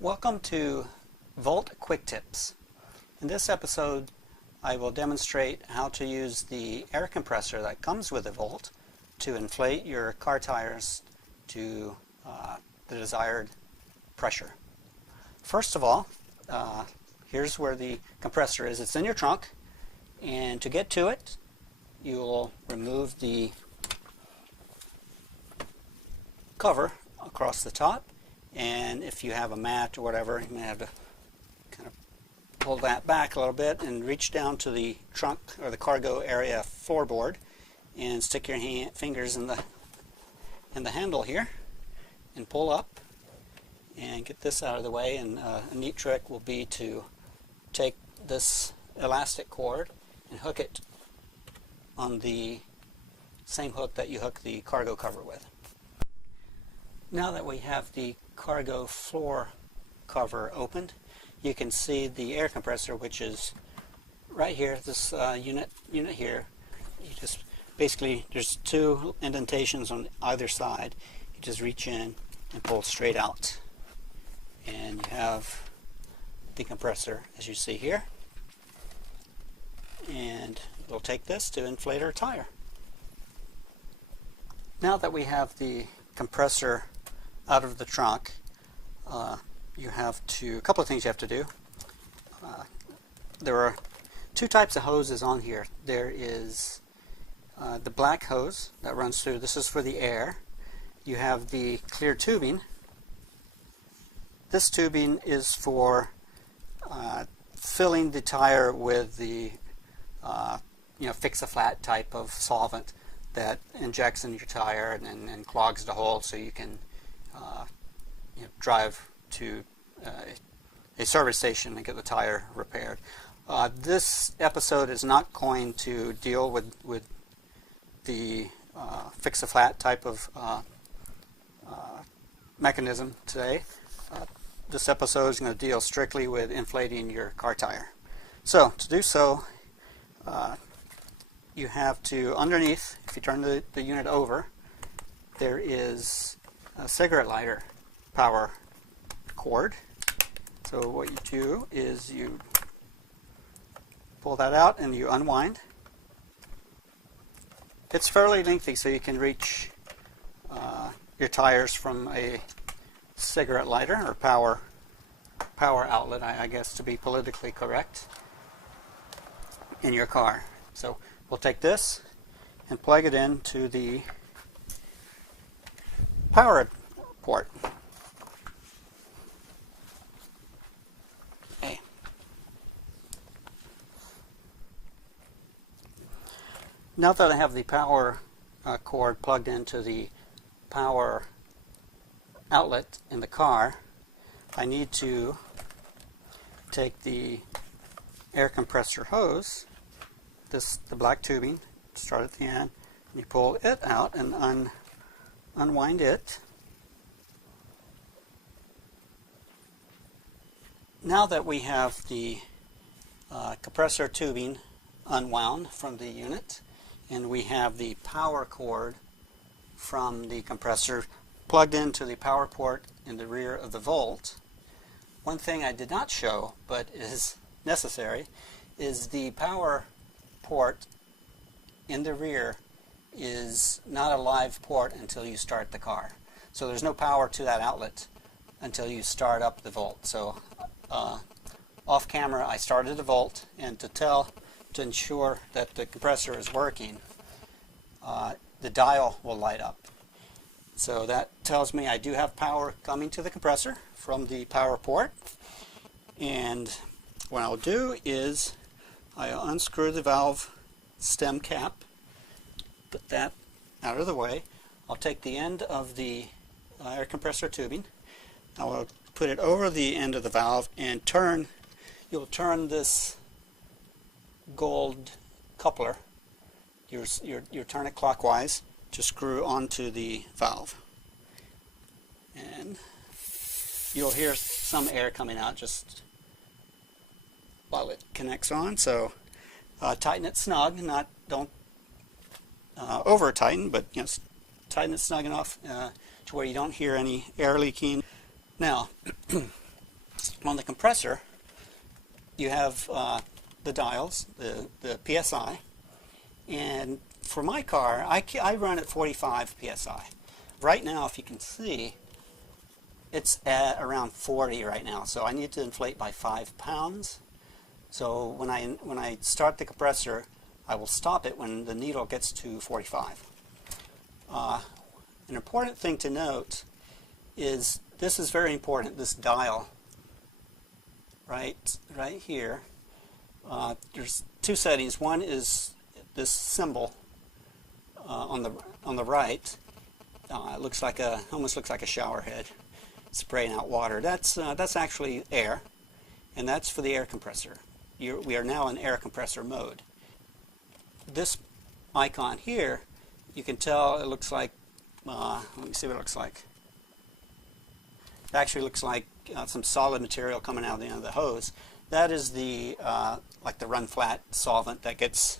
Welcome to Volt Quick Tips. In this episode I will demonstrate how to use the air compressor that comes with the Volt to inflate your car tires to the desired pressure. First of all, here's where the compressor is. It's in your trunk, and to get to it you'll remove the cover across the top, and if you have a mat or whatever, you may have to kind of pull that back a little bit and reach down to the trunk or the cargo area floorboard and stick your fingers in the handle here and pull up and get this out of the way. And a neat trick will be to take this elastic cord and hook it on the same hook that you hook the cargo cover with. Now that we have the cargo floor cover opened, you can see the air compressor, which is right here, this unit here. You just basically, there's two indentations on either side. You just reach in and pull straight out, and you have the compressor as you see here, and we'll take this to inflate our tire. Now that we have the compressor out of the trunk, a couple of things you have to do. There are two types of hoses on here. There is the black hose that runs through. This is for the air. You have the clear tubing. This tubing is for filling the tire with the fix-a-flat type of solvent that injects in your tire and clogs the hole, so you can drive to a service station and get the tire repaired. This episode is not going to deal with the fix-a-flat type of mechanism today. This episode is going to deal strictly with inflating your car tire. So to do so, you have to, underneath, if you turn the unit over, there is a cigarette lighter power cord. So what you do is you pull that out and you unwind. It's fairly lengthy, so you can reach your tires from a cigarette lighter or power outlet, I guess, to be politically correct, in your car. So we'll take this and plug it into the power port. Okay. Now that I have the power cord plugged into the power outlet in the car, I need to take the air compressor hose, the black tubing, start at the end, and you pull it out and unwind it. Now that we have the compressor tubing unwound from the unit, and we have the power cord from the compressor plugged into the power port in the rear of the Volt, one thing I did not show but is necessary is the power port in the rear is not a live port until you start the car. So there's no power to that outlet until you start up the Volt. So off camera I started the Volt, and to ensure that the compressor is working, the dial will light up. So that tells me I do have power coming to the compressor from the power port. And what I'll do is I'll unscrew the valve stem cap, put that out of the way. I'll take the end of the air compressor tubing. I will put it over the end of the valve and you'll turn this gold coupler. You turn it clockwise to screw onto the valve, and you'll hear some air coming out just while it connects on. So tighten it snug, don't over tighten, but tighten it snug enough to where you don't hear any air leaking. Now On the compressor, you have the dials, the PSI, and for my car, I run at 45 PSI. Right now, if you can see, it's at around 40 right now, so I need to inflate by 5 pounds. So when I start the compressor, I will stop it when the needle gets to 45. An important thing to note is this is very important, this dial right here. There's two settings. One is this symbol on the right. It looks like almost looks like a shower head spraying out water. That's actually air, and that's for the air compressor. We are now in air compressor mode. This icon here, you can tell it looks like. Let me see what it looks like. It actually looks like some solid material coming out of the end of the hose. That is the like the run flat solvent that gets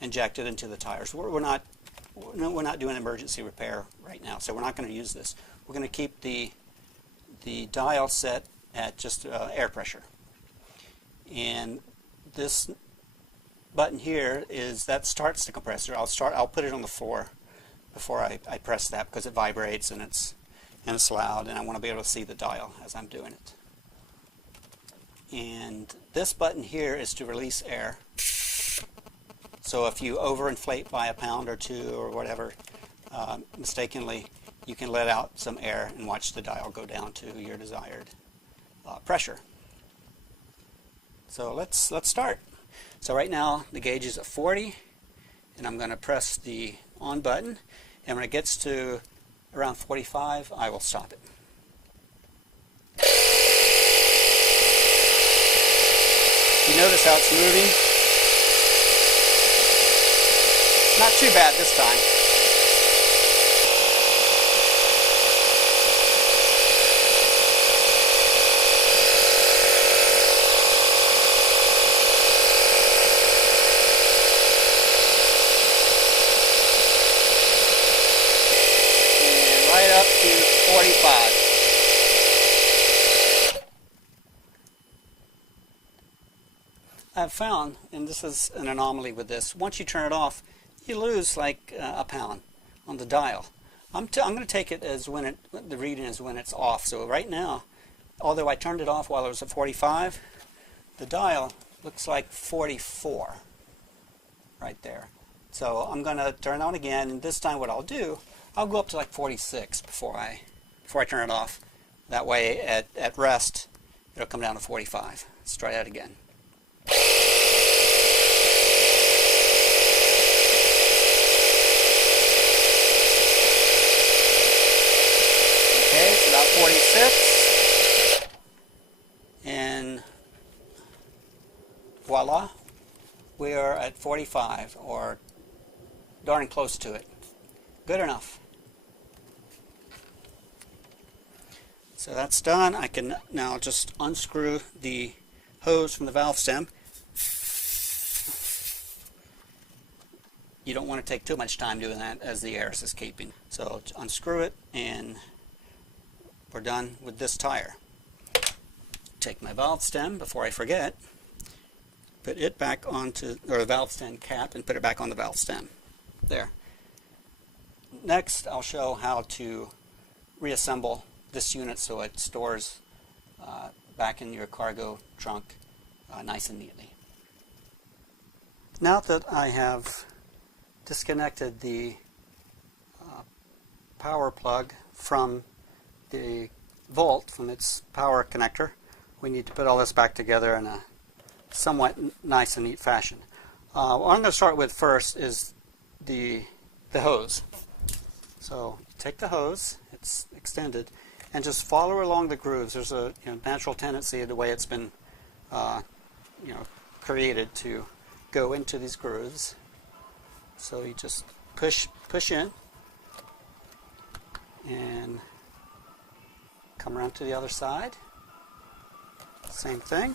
injected into the tires. We're not doing emergency repair right now, so we're not going to use this. We're going to keep the dial set at just air pressure. And this button here that starts the compressor. I'll put it on the 4 before I press that because it vibrates and it's loud, and I want to be able to see the dial as I'm doing it. And this button here is to release air. So if you overinflate by a pound or two or whatever, mistakenly, you can let out some air and watch the dial go down to your desired pressure. So let's start. So right now the gauge is at 40, and I'm going to press the on button, and when it gets to around 45, I will stop it. You notice how it's moving? Not too bad this time. And right up to 45. I've found, and this is an anomaly with this, once you turn it off, you lose like a pound on the dial. I'm going to take it as the reading is when it's off. So right now, although I turned it off while it was at 45, the dial looks like 44 right there. So I'm going to turn it on again, and this time what I'll do, I'll go up to like 46 before I turn it off. That way at rest, it'll come down to 45. Let's try that again. Okay, it's about 46, and voila, we are at 45, or darn close to it. Good enough. So that's done. I can now just unscrew the hose from the valve stem. You don't want to take too much time doing that as the air is escaping. So unscrew it, and we're done with this tire. Take my valve stem before I forget, put it back onto, or the valve stem cap, and put it back on the valve stem. There. Next, I'll show how to reassemble this unit so it stores back in your cargo trunk nice and neatly. Now that I have disconnected the power plug from the volt, from its power connector, we need to put all this back together in a somewhat nice and neat fashion. What I'm going to start with first is the hose. So take the hose, it's extended, and just follow along the grooves. There's a natural tendency of the way it's been created to go into these grooves. So you just push in and come around to the other side. Same thing.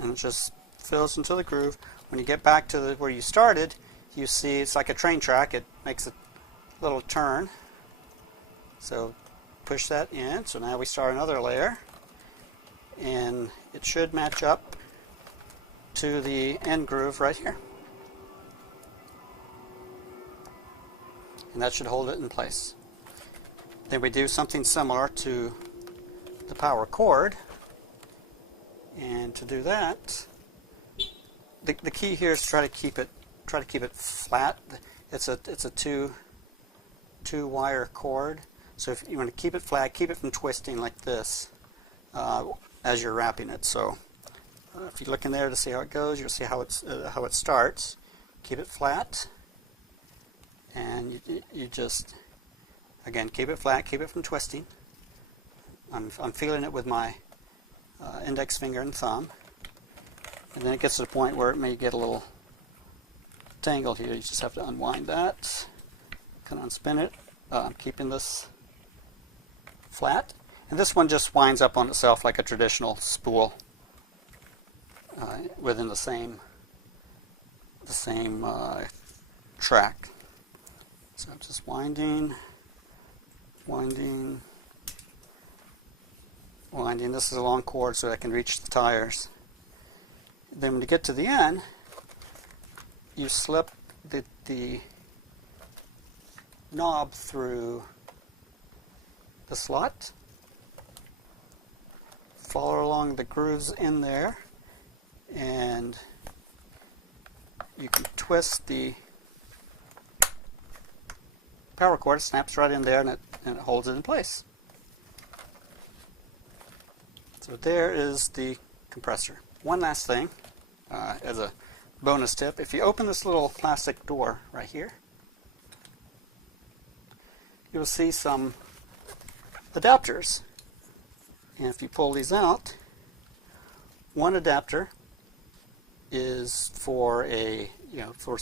And it just fills into the groove. When you get back to where you started, you see it's like a train track. It makes a little turn. So push that in. So now we start another layer. and it should match up to the end groove right here. And that should hold it in place. Then we do something similar to the power cord. And to do that, the key here is try to keep it flat. It's a two wire cord. So if you want to keep it flat, keep it from twisting like this as you're wrapping it. So if you look in there to see how it goes, you'll see how it starts. Keep it flat, and you just, again, keep it flat, keep it from twisting. I'm feeling it with my index finger and thumb, and then it gets to the point where it may get a little tangled here. You just have to unwind that, kind of unspin it. I'm keeping this flat, and this one just winds up on itself like a traditional spool within the same track. So I'm just winding. This is a long cord so I can reach the tires. Then when you get to the end, you slip the knob through the slot, follow along the grooves in there, and you can twist the power cord. It snaps right in there, and it holds it in place. So there is the compressor. One last thing, as a bonus tip, if you open this little plastic door right here, you'll see some adapters. And if you pull these out, one adapter is for for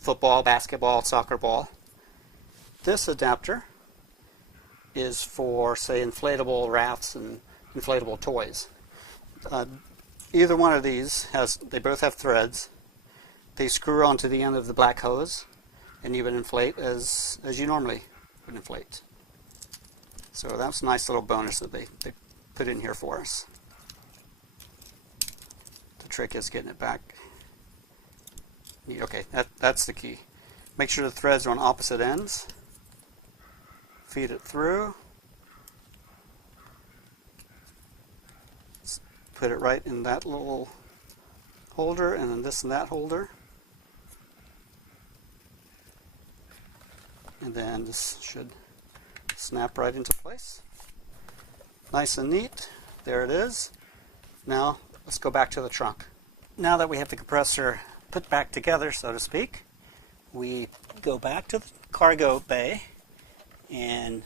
football, basketball, soccer ball. This adapter is for, say, inflatable rafts and inflatable toys. Either one of these they both have threads. They screw onto the end of the black hose, and you would inflate as you normally would inflate. So that's a nice little bonus that they put in here for us. The trick is getting it back. Okay, that's the key. Make sure the threads are on opposite ends. Feed it through. Put it right in that little holder, and then this and that holder. And then this should snap right into place. Nice and neat. There it is. Now let's go back to the trunk. Now that we have the compressor put back together, so to speak, we go back to the cargo bay and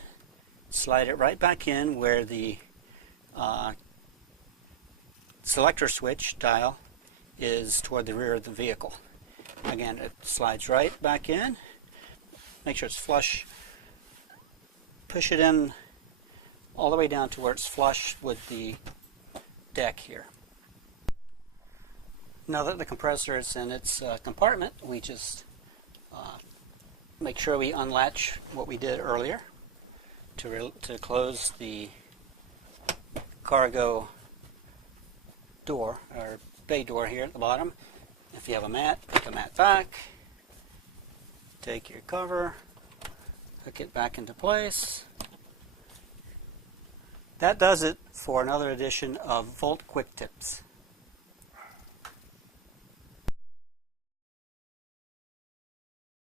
slide it right back in where the selector switch dial is toward the rear of the vehicle. Again, it slides right back in. Make sure it's flush. Push it in all the way down to where it's flush with the deck here. Now that the compressor is in its compartment, we just make sure we unlatch what we did earlier to close the cargo door, or bay door here at the bottom. If you have a mat, pick a mat back, take your cover, hook it back into place. That does it for another edition of Volt Quick Tips.